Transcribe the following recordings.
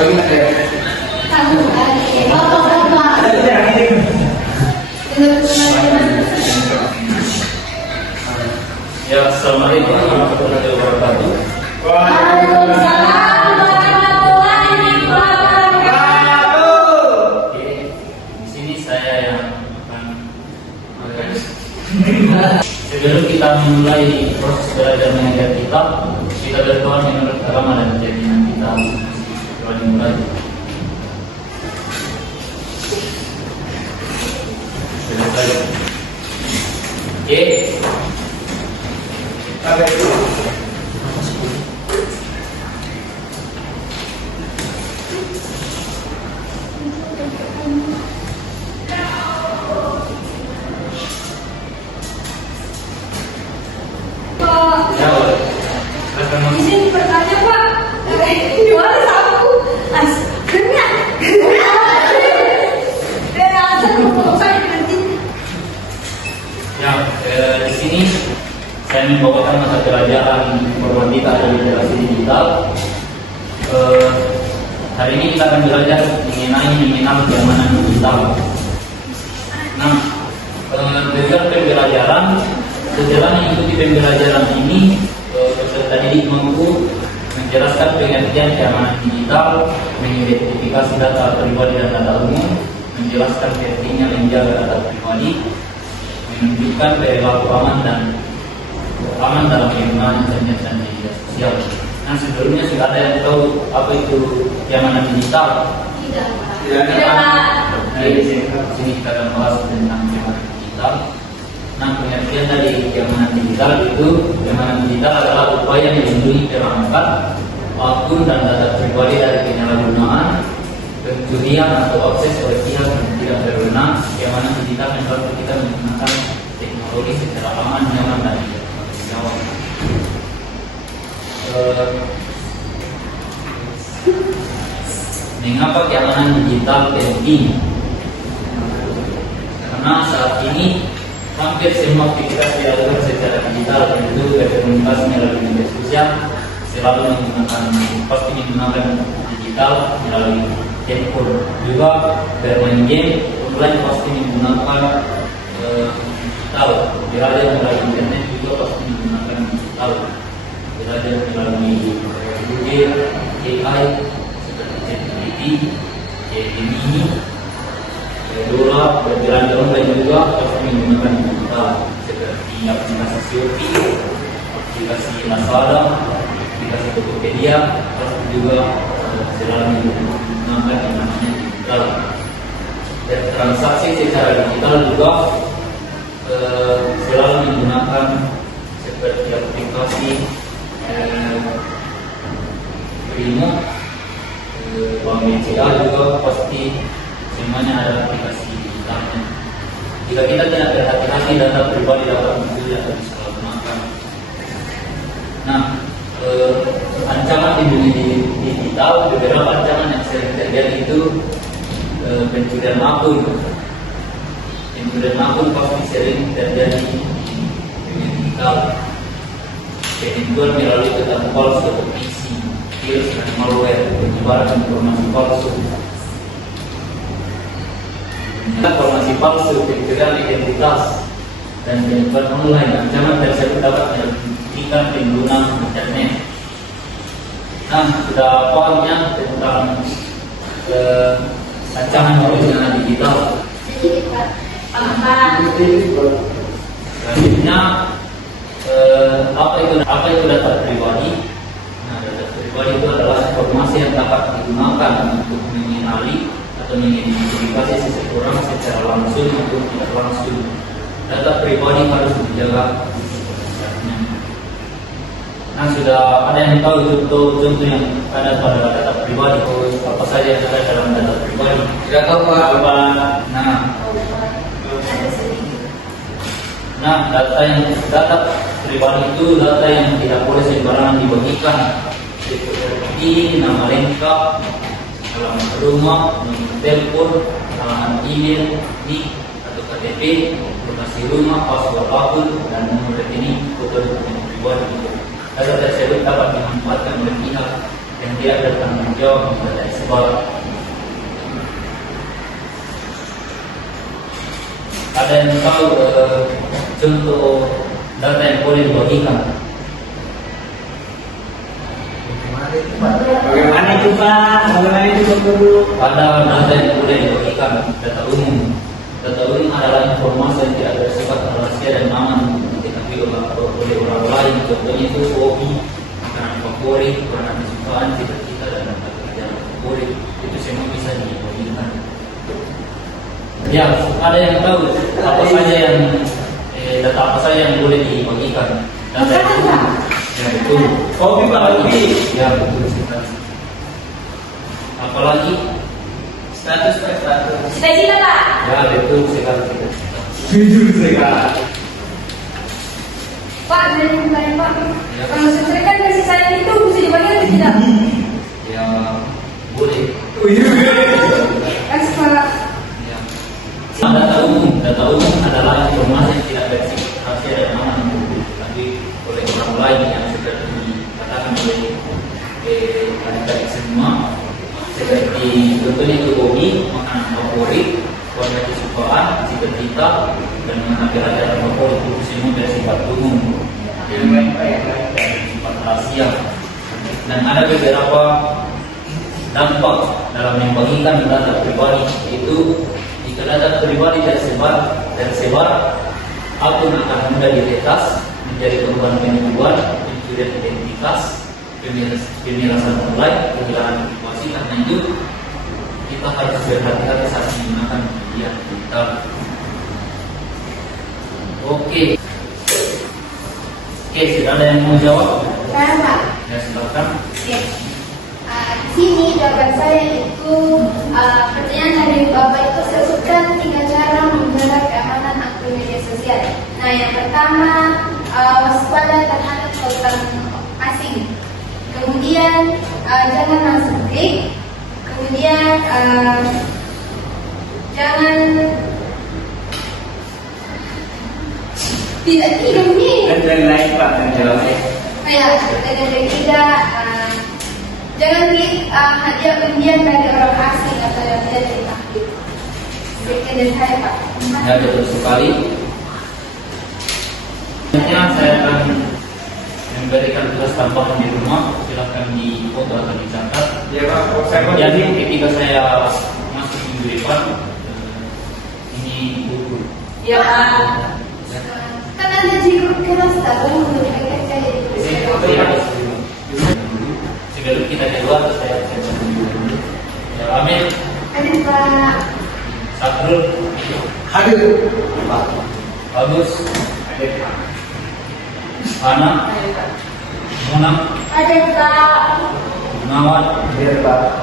Ya, assalamualaikum warahmatullahi wabarakatuh. Waalaikumsalam warahmatullahi wabarakatuh. Oke, di sini saya yang akan sebelum kita memulai proses belajar mengajar kita berdoa menurut agama dan keyakinan kita. Doa dimulai. Selesai. Oke. Izin bertanya Pak, gimana sapu? Dengar. Ya, di sini saya membawakan mata pelajaran informatika dan literasi digital. Hari ini kita akan belajar mengenai mengenal keamanan digital. Nah, dengan pembelajaran, setelah mengikuti pembelajaran ini, peserta didik mampu menjelaskan pengertian keamanan digital, mengidentifikasi data pribadi dan data umum, menjelaskan pentingnya menjaga data pribadi, menunjukkan perilaku aman dalam penggunaan internet dan media sosial. Nah, sebelumnya sudah ada yang tahu apa itu keamanan digital? Tidak. Nah, di sini kita akan bahas tentang keamanan digital. Nah, pengertian dari keamanan digital itu, keamanan digital adalah upaya melindungi perangkat, akun dan data pribadi dari penyalahgunaan, pencurian atau akses oleh pihak yang tidak berwenang. Keamanan digital membantu kita menggunakan teknologi secara aman, nyaman dan tidak bertanggung jawab. Mengapa keamanan digital penting? Karena saat ini hampir semua aktivitas dilakukan secara digital, yaitu berkomunikasi melalui media sosial, selalu menggunakan digital melalui handphone. Juga bermain game online pasti menggunakan digital. Belajar melalui internet juga pasti menggunakan digital. Belajar melalui Google, AI seperti ChatGPT, Gemini, Dora, berbelanja online juga pasti menggunakan digital seperti aplikasi Shopee, aplikasi Lazada, aplikasi Tokopedia, pasti juga selalu menggunakan yang namanya digital. Dan transaksi secara digital juga selalu menggunakan seperti aplikasi Primo, Bank BCA juga pasti semuanya ada aplikasi digitalnya. Jika kita tidak berhati-hati, data pribadi dapat mencuri atau disalahgunakan. Nah, ancaman di dunia digital, beberapa ancaman yang sering terjadi itu pencurian akun. Pencurian akun pasti sering terjadi di dunia digital. Penipuan melalui data palsu atau phishing, virus dan malware, penyebaran informasi palsu. Informasi palsu, pencurian identitas, dan penipuan online. Ancaman tersebut dapat merugikan pengguna internet. Nah, sudah poinnya tentang ancaman keamanan digital. Selanjutnya, apa itu data pribadi? Nah, data pribadi itu adalah informasi yang dapat digunakan untuk mengenali atau mengidentifikasi seseorang secara langsung maupun tidak langsung. Data pribadi harus dijaga. Nah, sudah ada yang tahu contoh yang ada pada data pribadi, apa saja yang ada dalam data pribadi? Tidak tahu Pak. Nah, data pribadi itu data yang tidak boleh sembarangan dibagikan, seperti nama lengkap, alamat rumah, nomor telepon, alamat email, NIK atau KTP, lokasi rumah, password akun, dan nomor rekening foto dokumen pribadi. Data tersebut dapat dimanfaatkan oleh pihak yang tidak bertanggung jawab pada tersebar. Ada yang tahu contoh data yang boleh dibagikan? Bagaimana itu Pak? Bagaimana itu Pak Guru? Ada data yang boleh dibagikan, data umum. Data umum adalah informasi yang tidak bersifat rahasia dan aman diketahui oleh orang lain. Contohnya itu hobi, makanan favorit, warna kesukaan, cita-cita dan data pekerjaan favorit. Itu semua bisa dibagikan. Ya, ada yang tahu apa saja yang data apa saja yang boleh dibagikan? Data Makanan, Pak. ya itu. Hobi Pak, hobi. Ya betul sekali. Apalagi? Status Pak, status. Cita-cita, Pak. Ya betul sekali. Jujur sekali. Pak, dari kemarin, Pak. Ya. Kalau setrika kasih sayang itu bisa dibagikan atau tidak? Ya boleh. Kasih Pak. Ya. Data umum adalah informasi yang tidak bersifat rahasia dan aman, tapi oleh orang lain yang sudah dikatakan oleh adik-adik semua, seperti contohnya itu hobi, makanan favorit, warna kesukaan, cita-cita, dan mengambil ajaran favorit itu semua bersifat umum dan bersifat rahasia. Dan ada beberapa dampak dalam membagikan data pribadi, yaitu jika data pribadi tersebar, akun akan mudah diretas, menjadi korban penipuan, pencurian identitas, pemerasan online, kehilangan privasi. Karena itu kita harus berhati-hati saat menggunakan media digital. Oke, sudah ada yang mau jawab? Saya, Pak. Ya silakan. Oke. Di sini jawaban saya itu pertanyaan dari Bapak itu saya sebutkan 3 cara menjaga keamanan akun media sosial. Nah, yang pertama waspada terhadap konten asing. Kemudian jangan langsung klik. Kemudian jangan tidak nih. Dan yang lain Pak, yang jawabnya. Ya, dan yang ketiga jangan klik hadiah undian dari orang asing atau yang tidak ditakdir. Sekian dari saya, Pak. Ya betul sekali. Selanjutnya saya akan memberikan tugas tambahan di rumah. Silahkan di foto atau dicatat. Ya Pak, saya mau Jadi jadi. ketika saya masuk minggu depan, ini buku. Ya, Pak. Kan ada di grup kelas tahu untuk kerja Ini foto ya. Sebelum kita keluar, saya dulu. Ya, Amir, Ada, Pak. Sakrul, Hadir. Pak. Bagus, Hadir Pak. Ana, Mona, Ada, Pak. Nawat, Hadir Pak.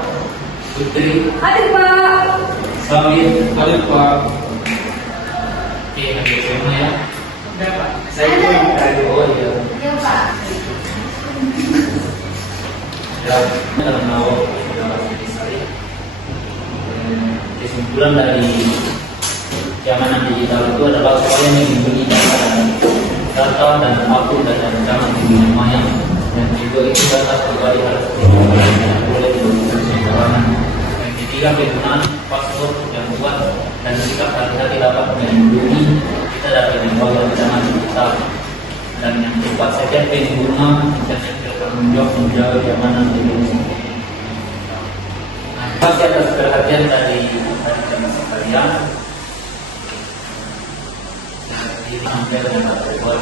Putri, Ada, Pak. Samir, Alif, Pak. Oke, hadir semua ya. Ada Pak. Saya pun hadir. Oh iya. Ya, Pak. Ya, dalam awal sudah selesai. Kesimpulan dari keamanan digital itu adalah upaya melindungi data dan akun dan jangan menggunakannya, dan juga itu data pribadi harus tidak boleh dibagikan sembarangan. Yang ketiga, penggunaan password yang kuat dan sikap hati-hati dapat melindungi kita dari lembaga keamanan digital. Dan yang keempat, setiap pengguna internet bertanggung jawab menjaga keamanan diri. Terima kasih atas perhatian dari teman sekalian. Ini hampir dapat berbuat.